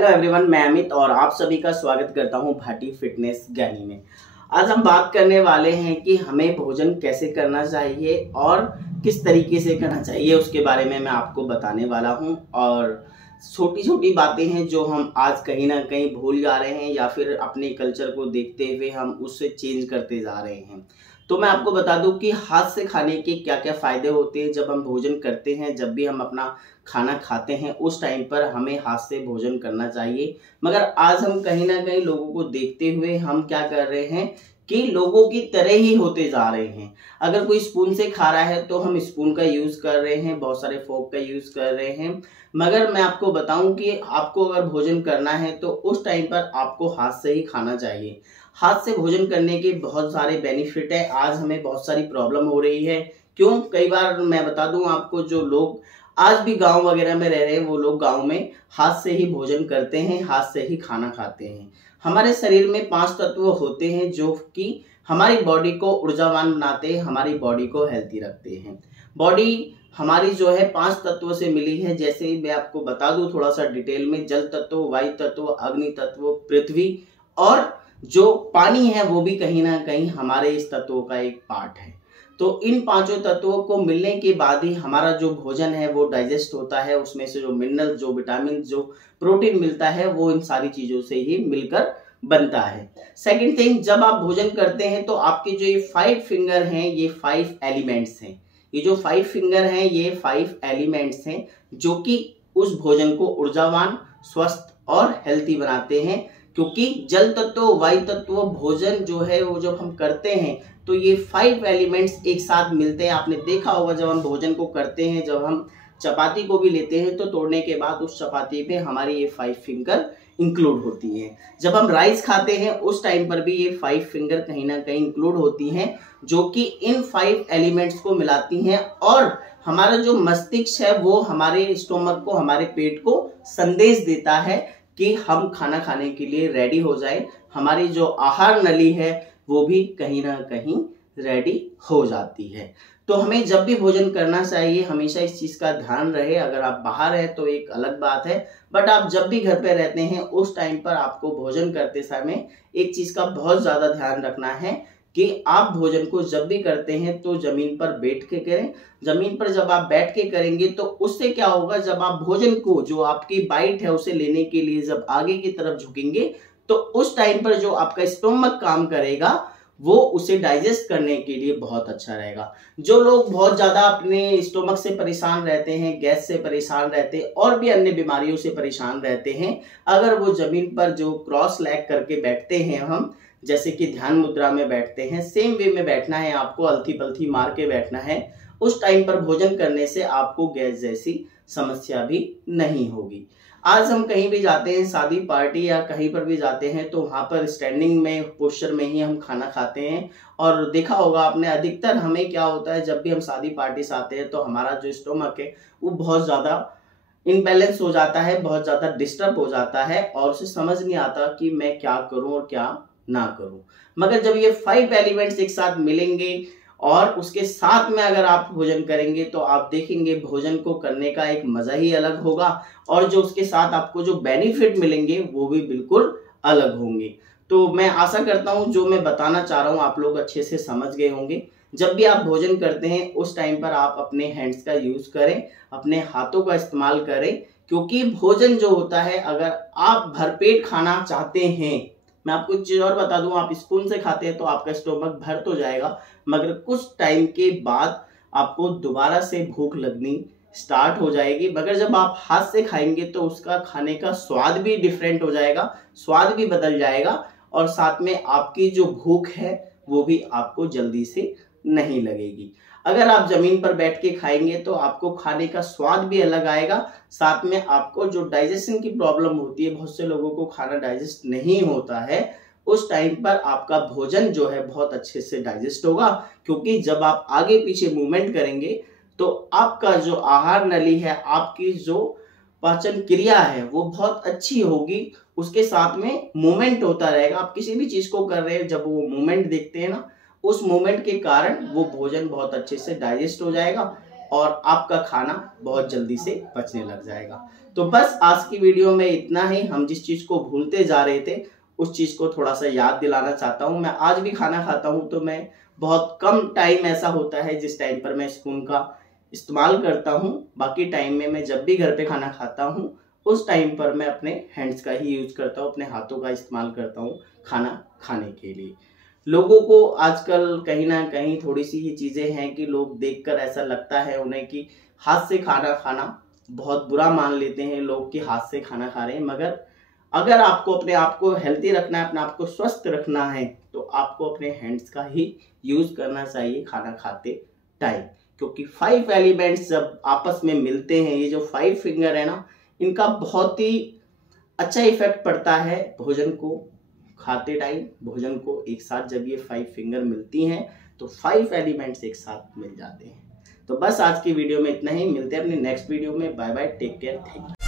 Hello everyone, मैं अमित और आप सभी का स्वागत करता हूं भाटी फिटनेस ज्ञानी में। आज हम बात करने वाले हैं कि हमें भोजन कैसे करना चाहिए और किस तरीके से करना चाहिए, उसके बारे में मैं आपको बताने वाला हूं। और छोटी छोटी बातें हैं जो हम आज कहीं ना कहीं भूल जा रहे हैं या फिर अपने कल्चर को देखते हुए हम उससे चेंज करते जा रहे हैं। तो मैं आपको बता दूं कि हाथ से खाने के क्या क्या फायदे होते हैं। जब हम भोजन करते हैं, जब भी हम अपना खाना खाते हैं, उस टाइम पर हमें हाथ से भोजन करना चाहिए। मगर आज हम कहीं ना कहीं लोगों को देखते हुए हम क्या कर रहे हैं कि लोगों की तरह ही होते जा रहे हैं। अगर कोई स्पून से खा रहा है तो हम स्पून का यूज कर रहे हैं, बहुत सारे फोक का यूज कर रहे हैं। मगर मैं आपको बताऊं कि आपको अगर भोजन करना है तो उस टाइम पर आपको हाथ से ही खाना चाहिए। हाथ से भोजन करने के बहुत सारे बेनिफिट है। आज हमें बहुत सारी प्रॉब्लम हो रही है। क्यों? कई बार मैं बता दूं आपको, जो लोग आज भी गांव वगैरह में रह रहे हैं वो लोग गांव में हाथ से ही भोजन करते हैं, हाथ से ही खाना खाते हैं। हमारे शरीर में 5 तत्व होते हैं जो कि हमारी बॉडी को ऊर्जावान बनाते हैं, हमारी बॉडी को हेल्थी रखते हैं। बॉडी हमारी जो है 5 तत्वों से मिली है। जैसे मैं आपको बता दूं थोड़ा सा डिटेल में, जल तत्व, वायु तत्व, अग्नि तत्व, पृथ्वी और जो पानी है वो भी कहीं ना कहीं हमारे इस तत्वों का एक पार्ट है। तो इन 5 तत्वों को मिलने के बाद ही हमारा जो भोजन है वो डाइजेस्ट होता है। उसमें से जो मिनरल, जो विटामिन, जो प्रोटीन मिलता है वो इन सारी चीजों से ही मिलकर बनता है। सेकंड थिंग, जब आप भोजन करते हैं तो आपके जो ये 5 फिंगर हैं, ये 5 एलिमेंट्स हैं। ये जो 5 फिंगर हैं ये 5 एलिमेंट्स हैं जो कि उस भोजन को ऊर्जावान, स्वस्थ और हेल्थी बनाते हैं। क्योंकि जल तत्व, वायु तत्व, भोजन जो है वो जब हम करते हैं तो ये 5 एलिमेंट्स एक साथ मिलते हैं। आपने देखा होगा जब हम भोजन को करते हैं, जब हम चपाती को भी लेते हैं तो तोड़ने के बाद उस चपाती पे हमारी ये 5 फिंगर इंक्लूड होती हैं। जब हम राइस खाते हैं उस टाइम पर भी ये 5 फिंगर कहीं ना कहीं इंक्लूड होती हैं, जो कि इन 5 एलिमेंट्स को मिलाती हैं। और हमारा जो मस्तिष्क है वो हमारे स्टोमक को, हमारे पेट को संदेश देता है कि हम खाना खाने के लिए रेडी हो जाए। हमारी जो आहार नली है वो भी कहीं ना कहीं रेडी हो जाती है। तो हमें जब भी भोजन करना चाहिए हमेशा इस चीज का ध्यान रहे। अगर आप बाहर है तो एक अलग बात है, बट आप जब भी घर पे रहते हैं उस टाइम पर आपको भोजन करते समय एक चीज का बहुत ज्यादा ध्यान रखना है कि आप भोजन को जब भी करते हैं तो जमीन पर बैठ के करें। जमीन पर जब आप बैठ के करेंगे तो उससे क्या होगा, जब आप भोजन को, जो आपकी बाइट है उसे लेने के लिए जब आगे की तरफ झुकेंगे तो उस टाइम पर जो आपका स्टोमक काम करेगा वो उसे डाइजेस्ट करने के लिए बहुत अच्छा रहेगा। जो लोग बहुत ज्यादा अपने स्टोमक से परेशान रहते हैं, गैस से परेशान रहते हैं और भी अन्य बीमारियों से परेशान रहते हैं, अगर वो जमीन पर जो क्रॉस लेग करके बैठते हैं, हम जैसे कि ध्यान मुद्रा में बैठते हैं, सेम वे में बैठना है आपको, अलथी पलथी मार के बैठना है। उस टाइम पर भोजन करने से आपको गैस जैसी समस्या भी नहीं होगी। आज हम कहीं भी जाते हैं, शादी पार्टी या कहीं पर भी जाते हैं तो वहां पर स्टैंडिंग में, पोस्चर में ही हम खाना खाते हैं। और देखा होगा आपने, अधिकतर हमें क्या होता है, जब भी हम शादी पार्टी से आते हैं तो हमारा जो स्टोमक है वो बहुत ज्यादा इनबैलेंस हो जाता है, बहुत ज्यादा डिस्टर्ब हो जाता है और उसे समझ नहीं आता कि मैं क्या करूं और क्या ना करूं। मगर जब ये 5 एलिमेंट्स एक साथ मिलेंगे और उसके साथ में अगर आप भोजन करेंगे तो आप देखेंगे भोजन को करने का एक मजा ही अलग होगा और जो उसके साथ आपको जो बेनिफिट मिलेंगे वो भी बिल्कुल अलग होंगे। तो मैं आशा करता हूं जो मैं बताना चाह रहा हूं आप लोग अच्छे से समझ गए होंगे। जब भी आप भोजन करते हैं उस टाइम पर आप अपने हैंड्स का यूज करें, अपने हाथों का इस्तेमाल करें। क्योंकि भोजन जो होता है, अगर आप भरपेट खाना चाहते हैं, मैं आपको एक चीज और बता दूं, आप स्पून से खाते हैं तो आपका स्टोमक भर तो जाएगा, मगर कुछ टाइम के बाद आपको दोबारा से भूख लगनी स्टार्ट हो जाएगी। मगर जब आप हाथ से खाएंगे तो उसका खाने का स्वाद भी डिफरेंट हो जाएगा, स्वाद भी बदल जाएगा और साथ में आपकी जो भूख है वो भी आपको जल्दी से नहीं लगेगी। अगर आप जमीन पर बैठ के खाएंगे तो आपको खाने का स्वाद भी अलग आएगा, साथ में आपको जो डाइजेशन की प्रॉब्लम होती है, बहुत से लोगों को खाना डाइजेस्ट नहीं होता है, उस टाइम पर आपका भोजन जो है बहुत अच्छे से डाइजेस्ट होगा। क्योंकि जब आप आगे पीछे मूवमेंट करेंगे तो आपका जो आहार नली है, आपकी जो पाचन क्रिया है वो बहुत अच्छी होगी। उसके साथ में मूवमेंट होता रहेगा। आप किसी भी चीज को कर रहे हैं, जब वो मूवमेंट देखते हैं ना, उस मूवमेंट के कारण वो भोजन बहुत अच्छे से डाइजेस्ट हो जाएगा और आपका खाना बहुत जल्दी से पचने लग जाएगा। तो बस आज की वीडियो में इतना ही। हम जिस चीज़ को भूलते जा रहे थे उस चीज़ को थोड़ा सा याद दिलाना चाहता हूँ। मैं आज भी खाना खाता हूँ तो मैं बहुत कम टाइम ऐसा होता है जिस टाइम पर मैं स्पून का इस्तेमाल करता हूँ। बाकी टाइम में मैं जब भी घर पे खाना खाता हूँ उस टाइम पर मैं अपने हैंड्स का ही यूज करता हूँ, अपने हाथों का इस्तेमाल करता हूँ खाना खाने के लिए। लोगों को आजकल कहीं ना कहीं थोड़ी सी ये चीज़ें हैं कि लोग देखकर ऐसा लगता है उन्हें कि हाथ से खाना खाना बहुत बुरा मान लेते हैं लोग कि हाथ से खाना खा रहे हैं। मगर अगर आपको अपने आप को हेल्दी रखना है, अपने आप को स्वस्थ रखना है, तो आपको अपने हैंड्स का ही यूज करना चाहिए खाना खाते टाइम। क्योंकि 5 एलिमेंट्स जब आपस में मिलते हैं, ये जो 5 फिंगर है ना, इनका बहुत ही अच्छा इफेक्ट पड़ता है भोजन को खाते टाइम। भोजन को एक साथ जब ये 5 फिंगर मिलती हैं तो 5 एलिमेंट्स एक साथ मिल जाते हैं। तो बस आज की वीडियो में इतना ही। मिलते हैं अपने नेक्स्ट वीडियो में। Bye bye, take care, thank you.